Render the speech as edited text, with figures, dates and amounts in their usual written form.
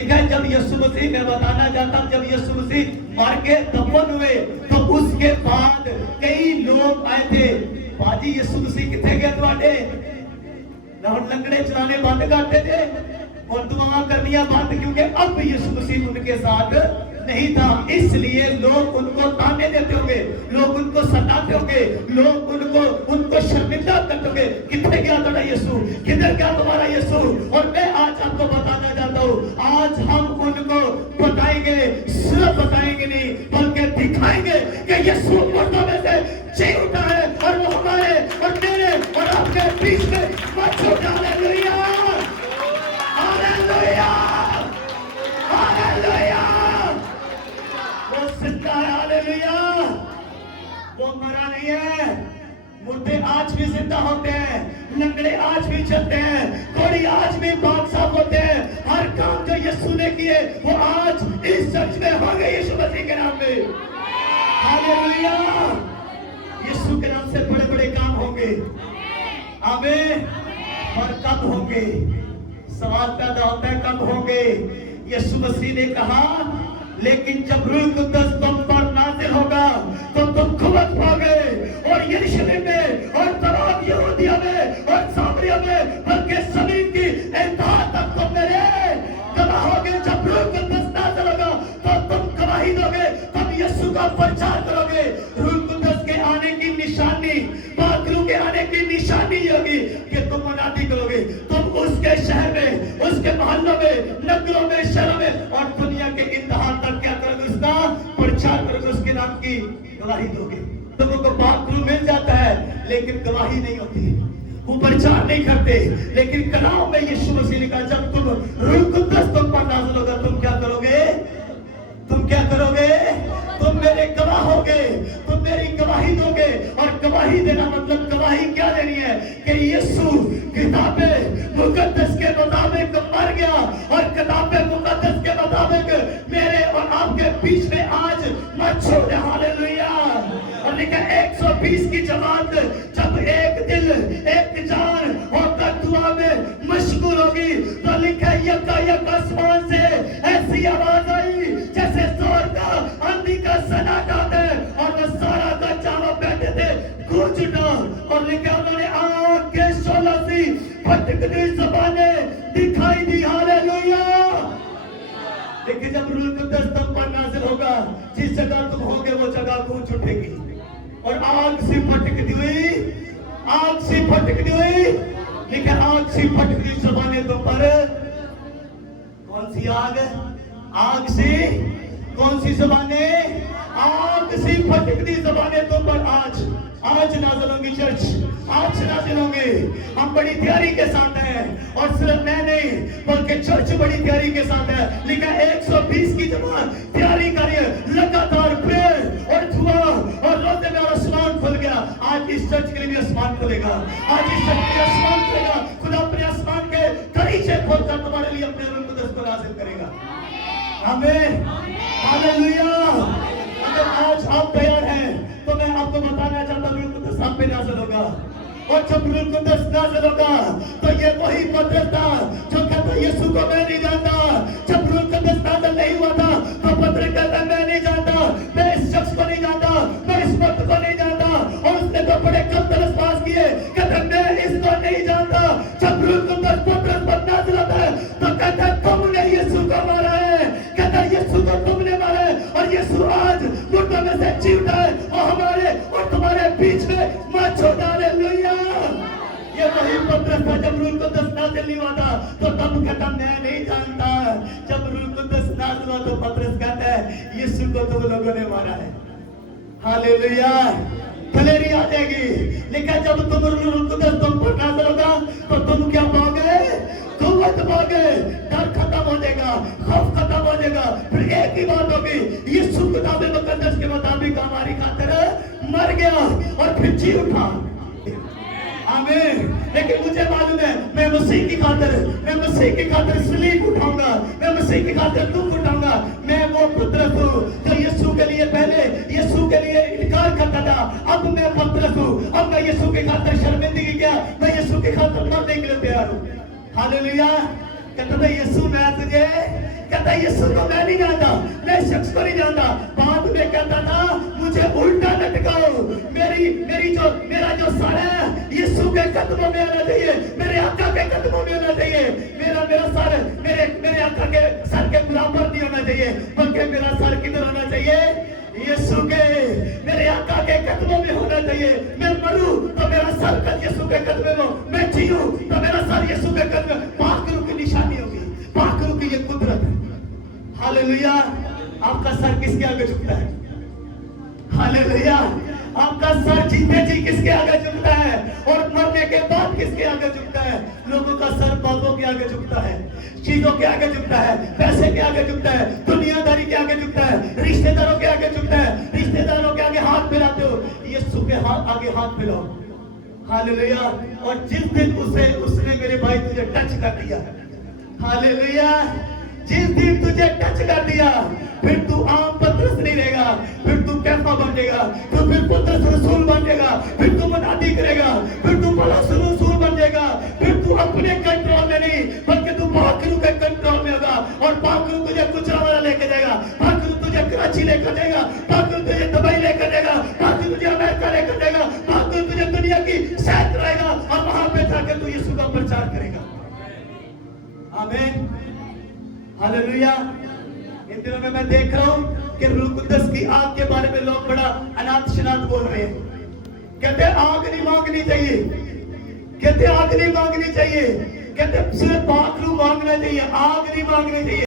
जब यीशु मसीह, मैं बताना चाहता हूं, जब यीशु मसीह मर के दफन हुए तो उसके बाद कई लोग आए थे, बाजी यीशु मसीह किथे गए तुहाडे, लंगड़े चलाने बंद करते थे और दुआ करनियां बंद, क्योंकि अब यीशु मसीह उनके साथ नहीं था, इसलिए लोग उनको ताने देते होंगे, लोग उनको सताते होंगे, लोग उनको शर्मिंदा करते होंगे, किधर गया तुम्हारा यीशु, किधर गया तुम्हारा यीशु। और मैं आज आपको बताना चाहता हूँ, आज हम उनको बताएंगे, सिर्फ बताएंगे नहीं बल्कि दिखाएंगे कि यीशु मुर्दों में से जी उठा है और वो हमारे और तेरे और आपके बीच में मौजूद है। हालेलुया, हालेलुया, हालेलुया, वो जिंदा है। हालेलुया, वो मरा नहीं है। मुर्दे आज भी जिंदा होते हैं, लंगड़े आज भी चलते हैं, कोड़ी आज भी बादशाह होते हैं। हर काम जो यीशु ने किए वो आज इस चर्च में हो गए यीशु मसीह के नाम में। हालेलुया, यीशु के नाम से बड़े बड़े काम होंगे। आमीन। और कब होंगे? सवाल पैदा होता है कब होंगे? यीशु मसीह ने कहा, लेकिन जब रूह कुद्दस तुम पर नाज़िल होगा तो तुम कुव्वत पाओगे, और यरूशलेम में और तमाम यहूदिया में और सामरिया में बल्कि ज़मीन की इंतहा तक तुम मेरे गवाह होगे। जब रूह कुद्दस नाज़िल होगा तो तुम गवाही दोगे, तुम यीशु का प्रचार करोगे। रूह कुद्दस के आने की निशानी, बादलों के आने की निशानी ये होगी कि तुम मुनादी करोगे, तुम उसके शहर में, उसके मोहल्लों में, नगरों में, शहरों में और दुनिया के इंतहा तक क्या करोगे? उसका प्रचार करोगे, उसके नाम की गवाही दोगे। तुमको तो बादलों मिल जाता है लेकिन गवाही नहीं होती, वो प्रचार नहीं करते। लेकिन कलाम में यीशु मसीह ने कहा, जब तुम रूह कुद्दस तुम पर नाज़िल होगा तुम क्या करोगे? तुम क्या करोगे? तुम मेरे गवाह होगे, तुम मेरी गवाही दोगे। और गवाही देना मतलब गवाही क्या देनी है कि यीशु किताबे मुकद्दस के मुताबिक मर गया और किताबे मुकद्दस के मुताबिक मेरे और आपके बीच में आज मौजूद है। हालेलुया। और लिखा 120 की जमात जब एक दिल एक जान होकर दुआ में मशगूल होगी तो लिखा यक आसमान से ऐसी आवाज आई जैसे जोर का आंधी का सन्नाटा है, और वो सारा का जहां बैठे थे गूंज उठा। और लिखा उन्होंने आग के शोला सी फटकती ज़बानें दिखाई दी। हालेलुया। लेकिन जब रूह कुद्दस तुम पर नाज़िल होगा, जिस जगह तुम होगे वो जगह गूंज उठेगी और आग सी फटकती हुई, आग सी फटकती हुई, लेकिन आग सी फटकती ज़बानें तुम पर, कौन सी आग? आग सी, कौन सी ज़बानें? आग सी फटकती ज़बानें तुम पर आज नाज़िल होंगी। चर्च आज नाज़िल होंगे। हम बड़ी तैयारी के साथ हैं, और सिर्फ मैं नहीं बल्कि चर्च बड़ी तैयारी के साथ है। लिखा 120 की जमात तैयारी करिए, लगातार प्रेयर और दुआ और रोज़े में आसमान खुल गया। आज इस चर्च के लिए भी आसमान खुलेगा, आज इस चर्च के लिए आसमान खुलेगा। खुदा अपने आसमान के दरीचे खोलकर तुम्हारे लिए अपने रूह कुद्दस को नाज़िल करेगा। आमीन, हालेलुया। अगर आज आप तैयार हैं तो मैं आपको बताना चाहता हूं, रूह कुद्दस आप पे नाज़िल होगा। और जब रूह कुद्दस नाज़िल होगा तो ये वही पत्र था जो कहता यीशु को मैं नहीं जानता। जब रूह कुद्दस नाज़िल नहीं हुआ था तो पत्र कहता मैं नहीं जानता, मैं इस शख्स को नहीं जानता, मैं इस वक्त को नहीं जानता। और उसने तो बड़े कब्र पास किए, कहता मैं इसको नहीं जानता। जब रूह कुद्दस पत्र पर नाज़िल होता है तो कहता तुमने यीशु को मारा है, कहता यीशु को तुमने मारा है, और यीशु आज मुर्दों में से जी उठा है और हमारे और तुम्हारे बीच में मौजूद है। हालेलुया। ये वही पत्रस था जब रूह कुद्दस नाज़िल नहीं हुआ था तो तब कहता मैं नहीं जानता। जब रूह कुद्दस नाज़िल हुआ तो पत्रस कहता है यीशु को तुम लोगों ने मारा है। हालेलुया। दलेरी आ जाएगी। लिखा जब तुम रूह कुद्दस तुम पर नाज़िल होगा तो तुम क्या पाओगे? कुव्वत पाओगे, डर खत्म हो जाएगा, खौफ खत्म हो जाएगा। फिर एक ही बात होगी, यीशु किताब मुकद्दस के मुताबिक हमारी खातिर मर गया और फिर जी उठा। आमीन। लेकिन मुझे मालूम है मैं मसीह की खातिर सलीब उठाऊंगा, मैं मसीह की खातिर दुख उठाऊंगा। मैं वो पतरस हूँ जो यीशु के लिए पहले यीशु के लिए इनकार करता था, अब मैं पतरस हूँ। अब मैं यीशु की खातिर शर्मिंदगी किया, मैं यीशु की खातिर मरने के लिए तैयार हूँ। हालेलुया। कहता था यीशु मैं तुझे कहता यीशु को मैं नहीं जानता, मैं शख्स को नहीं जानता। बाद में कहता था मुझे उल्टा लटकाओ, मेरा जो सर है यीशु के कदमों में आना चाहिए, मेरे आका के कदमों में आना चाहिए। मेरा सर मेरे आका के सर के बराबर नहीं होना चाहिए, बल्कि मेरा सर किधर होना चाहिए? यीशु के, मेरे आका के कदमों में होना चाहिए। मैं मरूं तो मेरा सर कद यीशु के कदमों में हो, मैं जीऊं तो मेरा सर यीशु के कदमों में। पाकरू की निशानी होगी, पाकरू की ये कुदरत है। हालेलुया। आपका सर किसके आगे झुकता है? हालेलुया। आपका सर जीते जी किसके आगे झुकता है और मरने के बाद किसके आगे झुकता है? लोगों का सर बातों के आगे झुकता है, चीजों के आगे झुकता है, पैसे के आगे झुकता है, दुनियादारी के आगे झुकता है, रिश्तेदारों के आगे झुकता है। रिश्तेदारों के आगे हाथ मिलाते हो, यीशु के आगे हाथ मिलाओ। हालेलुया। और जिस दिन उसने मेरे भाई तुझे टच कर दिया, हालेलुया, जिस दिन तुझे टच कर दिया, फिर तू आम पतरस नहीं रहेगा, फिर तू कैफा बन जाएगा, तो फिर पतरस रसूल बन जाएगा, फिर तू मुनादी करेगा, फिर तू पौलुस रसूल बन जाएगा, फिर तू अपने कंट्रोल में नहीं बल्कि तू पाकरू के कंट्रोल में होगा। और पाकरू तुझे गुजरावाला लेके जाएगा, पाकरू तुझे कराची लेकर जाएगा, पाकरू तुझे दुबई लेकर जाएगा, पाकरू तुझे अमेरिका लेकर जाएगा, पाकरू तुझे दुनिया की सैर कराएगा और वहां पे जाकर तू यीशु का प्रचार करेगा। आमीन। हालेलुया। इन दिनों में मैं देख रहा हूं कि रूह कुद्दस की आग के बारे में लोग बड़ा अनाथ शनाथ बोल रहे हैं। कहते आग नहीं मांगनी चाहिए, कहते आग नहीं मांगनी चाहिए, कहते सिर्फ पाक रूह मांगना चाहिए, आग नहीं मांगनी चाहिए।